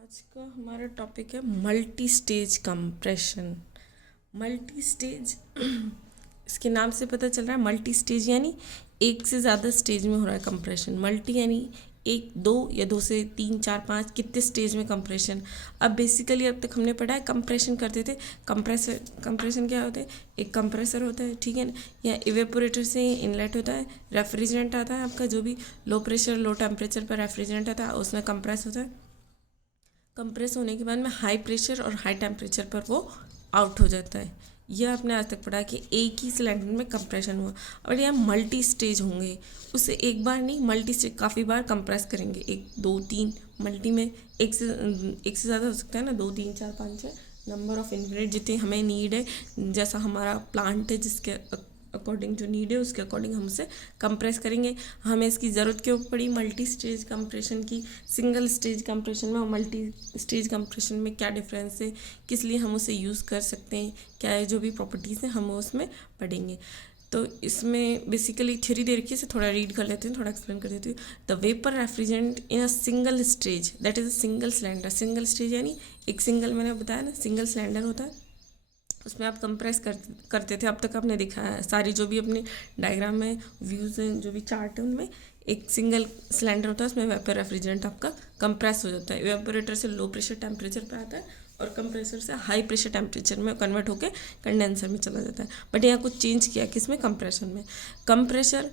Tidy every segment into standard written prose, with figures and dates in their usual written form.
आज का हमारा टॉपिक है multi stage compression. Multi stage इसके नाम से पता चल रहा है, मल्टी स्टेज यानी एक से ज़्यादा स्टेज में हो रहा है कंप्रेशन। मल्टी यानी एक, दो या दो से तीन, चार, पाँच, कितने स्टेज में कंप्रेशन। अब बेसिकली अब तक हमने पढ़ा है कंप्रेशन करते थे। कंप्रेशन क्या होता है? एक कंप्रेसर होता है, ठीक है ना, या इवेपोरेटर से इनलेट होता है, रेफ्रिजरेंट आता है आपका, जो भी लो प्रेशर लो टेम्परेचर पर रेफ्रिजरेंट आता है उसमें कंप्रेस होता है। कंप्रेस होने के बाद में हाई प्रेशर और हाई टेम्परेचर पर वो आउट हो जाता है। यह आपने आज तक पढ़ा कि एक ही सिलेंडर में कंप्रेशन हुआ। और यह मल्टी स्टेज होंगे, उससे एक बार नहीं, मल्टी स्टेज काफ़ी बार कंप्रेस करेंगे। एक, दो, तीन, मल्टी में एक से ज़्यादा हो सकता है ना, दो, तीन, चार, पाँच, छः, नंबर ऑफ इनग्रेडिएंट जितने हमें नीड है, जैसा हमारा प्लांट है जिसके अकॉर्डिंग जो नीड है उसके अकॉर्डिंग हम उसे कंप्रेस करेंगे। हमें इसकी ज़रूरत क्यों पड़ी मल्टी स्टेज कंप्रेशन की? सिंगल स्टेज कंप्रेशन में और मल्टी स्टेज कंप्रेशन में क्या डिफरेंस है, किस लिए हम उसे यूज़ कर सकते हैं, क्या है, जो भी प्रॉपर्टीज़ हैं हम उसमें पढ़ेंगे। तो इसमें बेसिकली थ्योरी दे रखी है, इसे थोड़ा रीड कर लेते हैं, थोड़ा एक्सप्लेन कर देती हूँ। The vapour refrigerant in a single stage, that is a single cylinder. Single stage यानी एक सिंगल, मैंने बताया ना, सिंगल सिलेंडर होता है, उसमें आप कंप्रेस करते थे। अब तक आपने देखा है सारी जो भी अपने डायग्राम में व्यूज़ हैं, जो भी चार्ट है, उनमें एक सिंगल सिलेंडर होता है, उसमें वेपर रेफ्रिजरेंट आपका कंप्रेस हो जाता है। वेपोरेटर से लो प्रेशर टेम्परेचर पे आता है और कंप्रेसर से हाई प्रेशर टेम्परेचर में कन्वर्ट होकर कंडेंसर में चला जाता है। बट यहाँ कुछ चेंज किया किसमें? कंप्रेशन में। कंप्रेसर,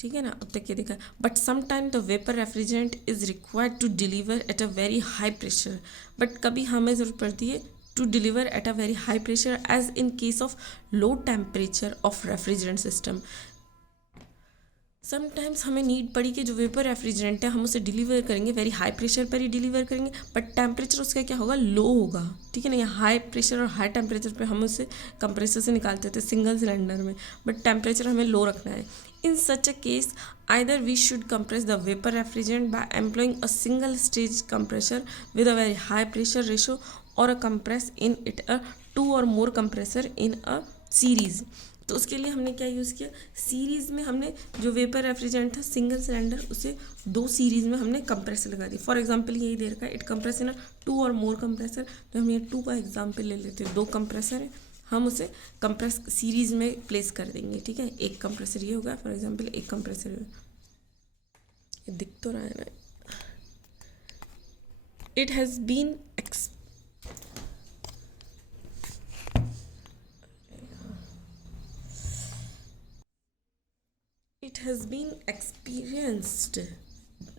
ठीक है ना, अब तक ये देखा। But sometime the vapour refrigerant is required to deliver at a very high pressure. But कभी हमें ज़रूरत पड़ती है to deliver at a very high pressure, as in case of low temperature of refrigerant system. Sometimes हमें need पड़ी कि जो vapour refrigerant है हम उसे डिलीवर करेंगे, वेरी हाई प्रेशर पर ही डिलीवर करेंगे, बट टेम्परेचर उसका क्या होगा? लो होगा, ठीक है ना। या हाई प्रेशर और हाई टेम्परेचर पे हम उसे कंप्रेसर से निकालते थे सिंगल सिलेंडर में, बट टेम्परेचर हमें लो रखना है। In such a case either we should compress the vapor refrigerant by employing a single stage compressor with a very high pressure ratio, or a compress in it a two or more compressor in a series. तो उसके लिए हमने क्या use किया? Series में हमने जो vapour refrigerant था सिंगल सिलेंडर, उसे दो सीरीज़ में हमने कंप्रेसर लगा दी। फॉर एग्जांपल यही दे रखा है, इट कंप्रेस इन टू और मोर कंप्रेसर। तो हम ये टू का एग्जांपल ले लेते हैं, दो कंप्रेसर है, हम उसे कंप्रेस सीरीज़ में प्लेस कर देंगे, ठीक है। एक कंप्रेसर ये होगा, फॉर एग्जाम्पल एक कंप्रेसर, ये दिख तो रहा है ना। It has been It has been experienced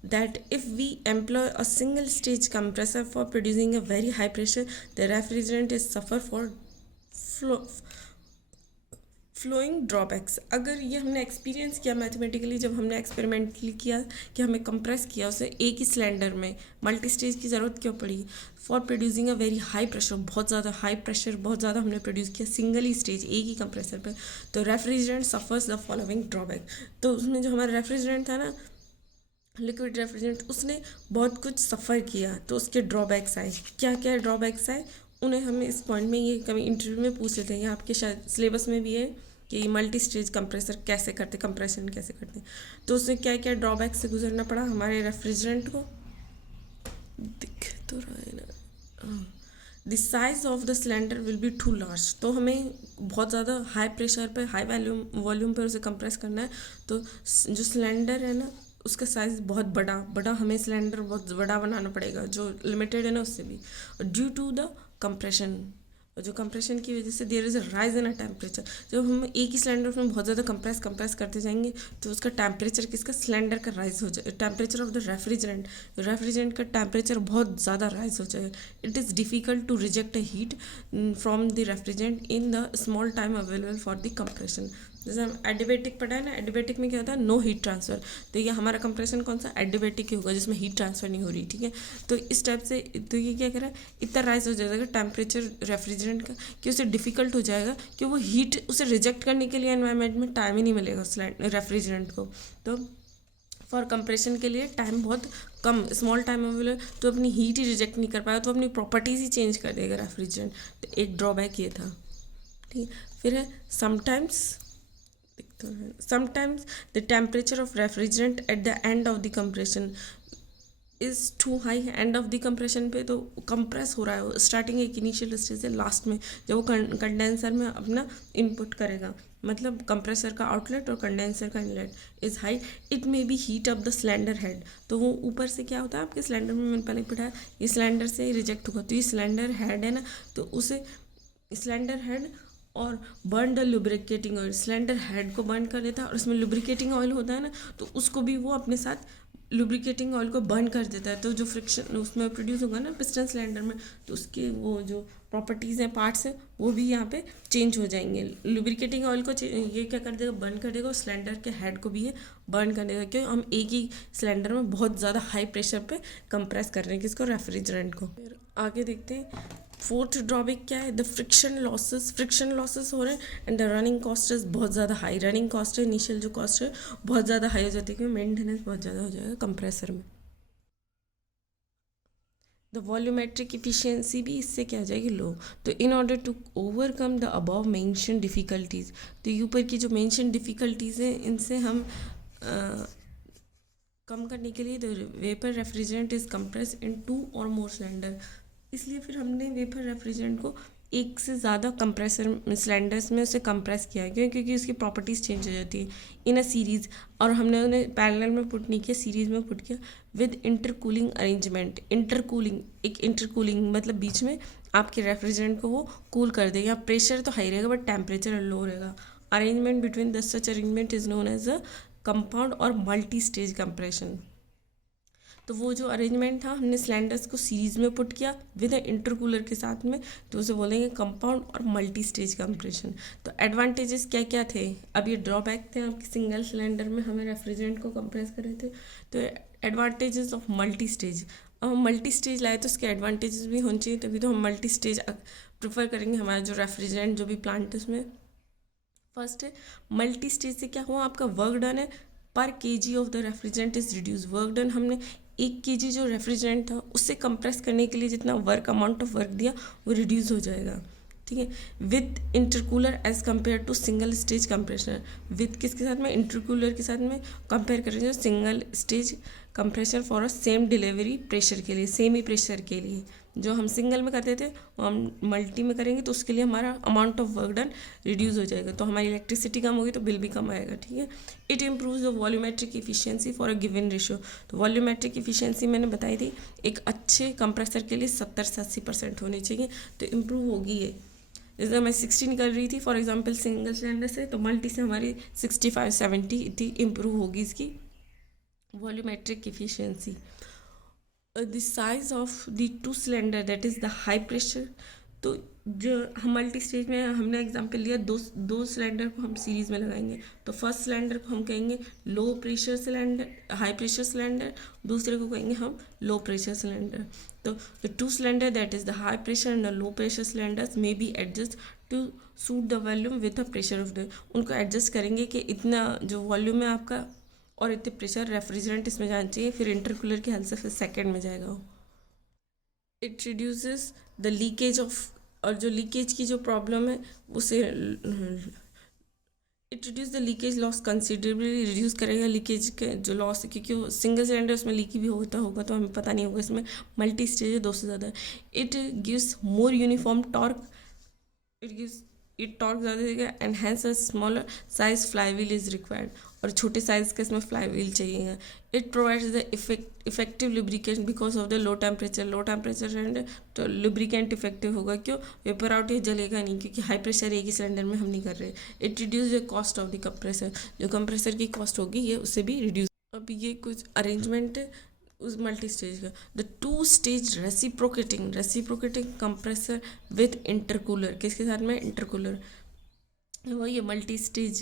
that if we employ a single stage compressor for producing a very high pressure, the refrigerant is suffer for flow, flowing drawbacks. अगर ये हमने एक्सपीरियंस किया मैथमेटिकली, जब हमने experimentally किया कि हमें compress किया उसे एक ही सिलेंडर में, मल्टी स्टेज की ज़रूरत क्यों पड़ी? For producing a very high pressure, बहुत ज़्यादा हाई प्रेशर, बहुत ज़्यादा हमने प्रोड्यूस किया सिंगल ही स्टेज, एक ही कंप्रेसर पर। तो refrigerant suffers the following drawback. तो उसमें जो हमारा रेफ्रिजरेंट था ना, लिक्विड रेफ्रिजरेंट, उसने बहुत कुछ सफ़र किया, तो उसके ड्रॉबैक्स आए। क्या क्या ड्रॉबैक्स आए उन्हें हमें इस पॉइंट में, ये कभी इंटरव्यू में पूछ लेते हैं, या आपके शायद सिलेबस में भी है कि मल्टी स्टेज कंप्रेसर कैसे करते, कंप्रेशन कैसे करते हैं। तो उससे क्या क्या ड्रॉबैक्स से गुजरना पड़ा हमारे रेफ्रिजरेंट को, दिख तो रहा है ना। The size of the cylinder will be too large. तो हमें बहुत ज़्यादा हाई प्रेशर पे, हाई वॉल्यूम पर उसे कंप्रेस करना है। तो जो सिलेंडर है ना, उसका साइज़ बहुत बड़ा बड़ा, हमें सिलेंडर बहुत बड़ा बनाना पड़ेगा, जो लिमिटेड है ना उससे भी। ड्यू टू द कंप्रेशन, जो कंप्रेशन की वजह से there is a rise in a temperature. जब हम एक ही सिलेंडर में बहुत ज़्यादा कंप्रेस करते जाएंगे तो उसका टेम्परेचर, किसका? सिलेंडर का राइज हो जाए। टेम्परेचर ऑफ द रेफ्रिजरेंट का टेम्परेचर बहुत ज़्यादा राइज हो जाएगा। It is difficult to reject a heat from the refrigerant in the small time available for the compression. जैसे हम एडिबेटिक पढ़ा है ना, एडिबेटिक में क्या होता है? No heat transfer. तो ये हमारा कंप्रेशन कौन सा? एडिबेटिक ही होगा, जिसमें हीट ट्रांसफ़र नहीं हो रही, ठीक है। तो इस टाइप से, तो ये क्या करा, इतना राइज हो जाएगा टेम्परेचर रेफ्रिजरेंट का कि उसे डिफ़िकल्ट हो जाएगा कि वो हीट उसे रिजेक्ट करने के लिए एनवायरनमेंट में टाइम ही नहीं मिलेगा उस रेफ्रिजरेंट को। तो फॉर कंप्रेशन के लिए टाइम बहुत कम, स्मॉल टाइम अवेलेबल, तो अपनी हीट ही रिजेक्ट नहीं कर पाएगा, तो अपनी प्रॉपर्टीज़ ही चेंज कर देगा रेफ्रिजरेंट। तो एक ड्रॉबैक ये था, ठीक है। फिर है sometimes the temperature of refrigerant at the end of the compression, is too high end of the compression पे, तो कंप्रेस हो रहा है वो, स्टार्टिंग एक इनिशियल स्टेज से लास्ट में जब वो कंडेंसर में अपना इनपुट करेगा, मतलब कंप्रेसर का आउटलेट और कंडेंसर का inlet is high, it may be heat up the cylinder head. तो वो ऊपर से क्या होता है आपके सिलेंडर में, मैंने पहले पढ़ाया, ये सिलेंडर से रिजेक्ट होगा, तो ये सिलेंडर हेड है ना, तो उसे सिलेंडर हेड और burn the lubricating oil, cylinder head को बर्न कर देता है और उसमें लुब्रिकेटिंग ऑयल होता है ना, तो उसको भी वो अपने साथ लुब्रिकेटिंग ऑयल को बर्न कर देता है, तो जो फ्रिक्शन उसमें प्रोड्यूस होगा ना पिस्टन सिलेंडर में, तो उसके वो जो प्रॉपर्टीज़ हैं, पार्ट्स हैं, वो भी यहाँ पे चेंज हो जाएंगे। लुब्रिकेटिंग ऑयल को ये क्या कर देगा, बर्न कर देगा, और सिलेंडर के हेड को भी ये बर्न कर देगा, क्योंकि हम एक ही सिलेंडर में बहुत ज़्यादा हाई प्रेशर पे कंप्रेस कर रहे हैं किसको, रेफ्रिजरेंट को। फिर आगे देखते हैं फोर्थ ड्रॉबैक क्या है, द फ्रिक्शन लॉसेस हो रहे हैं and the running cost is बहुत ज़्यादा हाई, रनिंग कॉस्ट है, इनिशियल जो कॉस्ट है बहुत ज़्यादा हाई हो जाती है, क्योंकि मेंटेनेंस बहुत ज़्यादा हो जाएगा कंप्रेसर में। द वॉल्यूमेट्रिक इफिशियंसी भी इससे क्या हो जाएगी, लो। तो in order to overcome the above mention difficulties, तो ये ऊपर की जो मेंशन डिफ़िकल्टीज़ हैं इनसे हम कम करने के लिए, the vapour refrigerant is compress in 2 or more cylinder, इसलिए फिर हमने वेपर रेफ्रिजरेंट को एक से ज़्यादा कंप्रेसर सिलेंडर्स में उसे कंप्रेस किया है, क्यों, क्योंकि उसकी प्रॉपर्टीज़ चेंज हो जाती है इन अ सीरीज़, और हमने उन्हें पैरेलल में पुट नहीं किया, सीरीज़ में पुट किया विद इंटरकूलिंग अरेंजमेंट। इंटरकूलिंग मतलब बीच में आपके रेफ्रिजरेंट को वो कूल कर देगा, प्रेशर तो हाई रहेगा बट टेम्परेचर लो रहेगा। Arrangement between the such arrangement is known as a compound और मल्टी स्टेज कंप्रेशन। तो वो जो अरेंजमेंट था हमने सिलेंडर्स को सीरीज़ में पुट किया विद इंटरकूलर के साथ में, तो उसे बोलेंगे कंपाउंड और मल्टी स्टेज कंप्रेशन। तो एडवांटेजेस क्या क्या थे, अब ये ड्रॉबैक थे आपके सिंगल सिलेंडर में हमें रेफ्रिजरेंट को कंप्रेस कर रहे थे, तो एडवांटेजेस ऑफ मल्टी स्टेज, अब हम मल्टी स्टेज लाए तो उसके एडवांटेजेस भी होने चाहिए, तभी तो हम मल्टी स्टेज प्रेफर करेंगे हमारा जो रेफ्रिजरेंट जो भी प्लांट है उसमें। फर्स्ट है मल्टी स्टेज से क्या हुआ, आपका वर्क डन है पर KG of the refrigerant is reduce, work done हमने 1 kg जो रेफ्रिजरेंट था उससे कंप्रेस करने के लिए जितना वर्क अमाउंट ऑफ वर्क दिया वो रिड्यूस हो जाएगा, ठीक है। With intercooler as compare to single stage compressor, with किसके साथ में, इंटरकूलर के साथ में कंपेयर करेंगे single stage compressor for a same delivery pressure के लिए, सेम ही प्रेशर के लिए, जो हम सिंगल में करते थे वो हम मल्टी में करेंगे, तो उसके लिए हमारा amount of work done reduce हो जाएगा, तो हमारी इलेक्ट्रिसिटी कम होगी तो बिल भी कम आएगा, ठीक है। It improves the volumetric efficiency for a given ratio, तो वॉल्यूमेट्रिक इफिशियंसी मैंने बताई थी एक अच्छे कंप्रेसर के लिए 70 से 80% होनी चाहिए, तो इम्प्रूव होगी ये। जैसे मैं 60 निकल रही थी फॉर एग्जांपल सिंगल सिलेंडर से, तो मल्टी से हमारी 65-70 थी, इम्प्रूव होगी इसकी volumetric efficiency. The size of the 2 cylinder that is the high pressure, तो जो हम मल्टी स्टेज में हमने एग्जांपल लिया, दो सिलेंडर को हम सीरीज़ में लगाएंगे, तो फर्स्ट सिलेंडर को हम कहेंगे low pressure cylinder, high pressure cylinder, दूसरे को कहेंगे हम लो प्रेशर सिलेंडर। तो the 2 cylinder that is the high pressure and the low pressure cylinders may be adjust to suit the volume with the pressure of the, उनको adjust करेंगे कि इतना जो वॉल्यूम है आपका और इतने प्रेशर रेफ्रिजरेंट इसमें जाना चाहिए, फिर इंटरकूलर की हेल्प से फिर सेकेंड में जाएगा वो। It reduces the leakage of, और जो लीकेज की जो प्रॉब्लम है उसे it reduce the leakage loss considerably, reduce करेगा लीकेज के जो लॉस है, क्योंकि वो सिंगल सिलेंडर उसमें लीक भी होता होगा तो हमें पता नहीं होगा, इसमें मल्टी स्टेज है 2 से ज़्यादा। It gives more uniform torque, it gives it torque ज़्यादा देगा, and hence a smaller size flywheel is required, और छोटे साइज़ का इसमें फ्लाई व्हील चाहिए। It provides the effective lubrication because of the low temperature and, तो lubricant effective होगा, क्यों, वेपर आउट ये जलेगा नहीं, क्योंकि हाई प्रेशर एक ही सिलेंडर में हम नहीं कर रहे। It reduce the cost of the compressor, जो कंप्रेसर की कॉस्ट होगी ये उससे भी रिड्यूस। अब ये कुछ अरेंजमेंट है उस मल्टी स्टेज का। The 2 stage reciprocating compressor with intercooler, किसके साथ में, इंटरकूलर, वही ये मल्टी स्टेज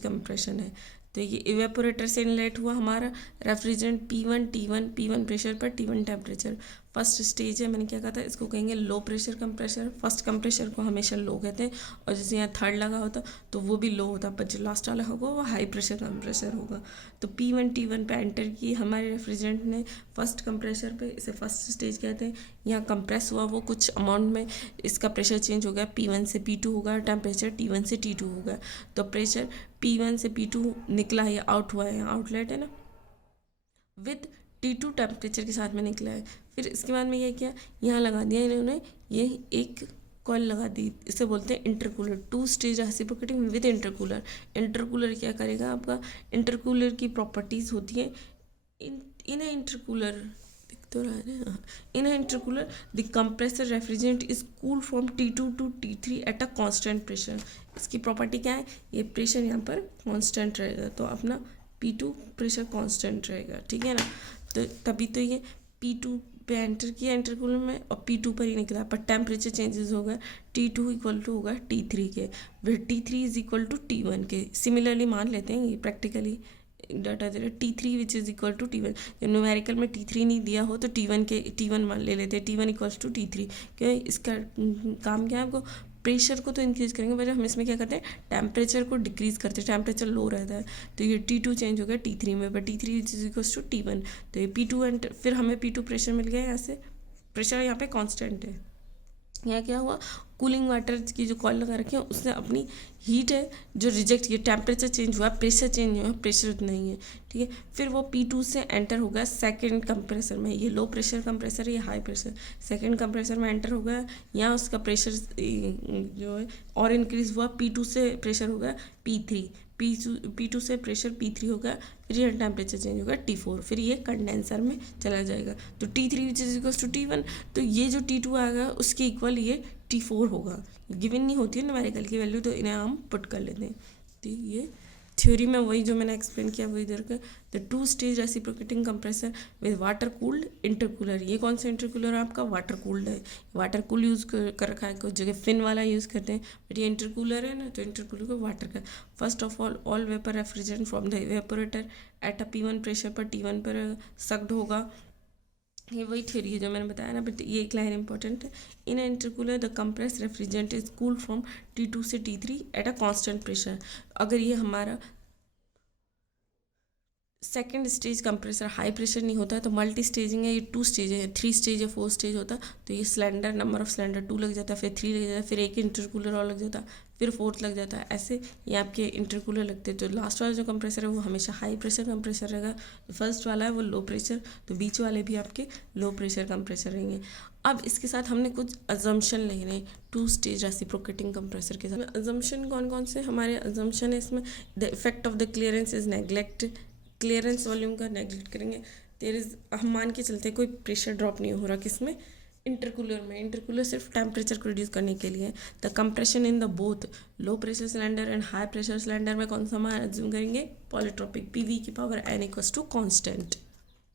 कंप्रेशन है। तो ये इवेपोरेटर से इनलेट हुआ हमारा रेफ्रिजरेंट P1 प्रेशर पर T1 टेम्परेचर, फर्स्ट स्टेज है, मैंने क्या कहा था इसको कहेंगे low pressure compressor, first compressor को हमेशा लो कहते हैं, और जैसे यहाँ थर्ड लगा होता तो वो भी लो होता, पर जो लास्ट वाला होगा वो हाई प्रेशर कंप्रेसर होगा। तो P1 पे एंटर की हमारे रेफ्रिजरेंट ने फर्स्ट कंप्रेसर पे, इसे फर्स्ट स्टेज कहते हैं, यहाँ कंप्रेस हुआ वो कुछ अमाउंट में, इसका प्रेशर चेंज हो गया, P1 से P2 होगा, टेम्परेचर T1 से T2 होगा, तो प्रेशर P1 से P2 निकला है, आउट हुआ है, यहाँ आउटलेट है ना, विद T2 टेम्परेचर के साथ में निकला है। फिर इसके बाद में ये किया, यहाँ लगा दिया इन्होंने, ये एक कॉइल लगा दी, इसे बोलते हैं intercooler. 2 stage reciprocating with intercooler. Intercooler क्या करेगा आपका, इंटरकूलर की प्रॉपर्टीज़ होती है इन इंटरकूलर, दिख तो रहा है ना, in intercooler the compressor refrigerant is cool from T2 to T3 at a constant pressure. इसकी प्रॉपर्टी क्या है, ये प्रेशर यहाँ पर कांस्टेंट रहेगा, तो अपना P2 प्रेशर कांस्टेंट रहेगा, ठीक है ना। तो तभी तो ये P2 पे एंटर किया इंटरकूलर में और P2 पर ही निकला, पर टेम्परेचर चेंजेस होगा, T2 इक्वल टू होगा T3 के, फिर T3 is equal to T1 के। सिमिलरली मान लेते हैं, ये प्रैक्टिकली डाटा दे रहा है, T3 which is equal to T1। जब न्यूमेरिकल में T3 नहीं दिया हो तो T1 मान ले लेते हैं, T1 इक्वल्स टू T3। क्यों, इसका काम क्या है, आपको प्रेशर को तो इंक्रीज करेंगे, बट हम इसमें क्या करते हैं, टेम्परेचर को डिक्रीज करते हैं, टेम्परेचर लो रहता है, तो ये T2 चेंज हो गया T3 में, but T3 which is equals to T1। तो ये P2 एंड फिर हमें P2 प्रेशर मिल गया, यहाँ से प्रेशर यहाँ पे कांस्टेंट है। यहाँ क्या हुआ, कूलिंग वाटर की जो कॉइल लगा रखी है उसने अपनी हीट है जो रिजेक्ट किया, टेम्परेचर चेंज हुआ, प्रेशर चेंज हुआ, प्रेशर उतना ही है, ठीक है। फिर वो P2 से एंटर हो गया सेकंड कंप्रेसर में, ये लो प्रेशर कंप्रेसर है, ये हाई प्रेशर, सेकंड कंप्रेसर में एंटर हो गया, यहाँ उसका प्रेशर जो है और इंक्रीज हुआ, P2 से प्रेशर हो गया P3, P2 से प्रेशर P3 होगा, फिर ये टेम्परेचर चेंज होगा T4, फिर ये कंडेंसर में चला जाएगा, तो T3 which is equal to T1, तो ये जो T2 आएगा उसके इक्वल ये T4 होगा। गिवन नहीं होती है न्यूमेरिकल की वैल्यू, तो इन्हें हम पुट कर लेते हैं। तो ये थ्योरी में वही जो मैंने एक्सप्लेन किया वही इधर का, the 2 stage reciprocating compressor with water cooled intercooler. ये कौन सा इंटरकूलर है आपका, वाटर कूल्ड है, वाटर कूल यूज़ कर रखा है, कुछ जगह फिन वाला यूज़ करते हैं, बट ये इंटरकूलर है ना, तो इंटरकूलर को वाटर का। First of all vapour refrigerant from the evaporator at a P1 pressure पर T1 पर सक्ड होगा। ये वही थ्योरी है जो मैंने बताया ना, बट ये एक लाइन इंपॉर्टेंट है, in intercooler the compress refrigerant is cool from T2 से T3 at a constant pressure. अगर ये हमारा second stage compressor high pressure नहीं होता है तो मल्टी स्टेजिंग है, ये 2 स्टेज है, 3 स्टेज या 4 स्टेज होता, तो ये सिलेंडर नंबर ऑफ सिलेंडर 2 लग जाता है, फिर 3 लग जाता है, फिर एक इंटरकूलर और लग जाता, फिर 4th लग जाता है, ऐसे ये आपके इंटरकूलर लगते हैं। तो लास्ट वाला जो कंप्रेसर है वो हमेशा हाई प्रेशर कंप्रेसर रहेगा, फर्स्ट वाला है वो लो प्रेशर, तो बीच वाले भी आपके लो प्रेशर कंप्रेसर रहेंगे। अब इसके साथ हमने कुछ अजम्पशन लेने 2 स्टेज रेसिप्रोकेटिंग कंप्रेसर के साथ। अजम्पशन कौन कौन से हमारे अजम्पशन है इसमें, the effect of the clearance is neglect, clearance volume का नेगलेक्ट करेंगे, देयर इज, हम मान के चलते कोई प्रेशर ड्रॉप नहीं हो रहा, किसमें, इंटरकूलर में। इंटरकूलर सिर्फ टेम्परेचर को रिड्यूस करने के लिए। The compression in the both low pressure cylinder and high pressure cylinder में कौन सा मान एज्यूम करेंगे, पॉलीट्रोपिक, PV की power N equals to constant.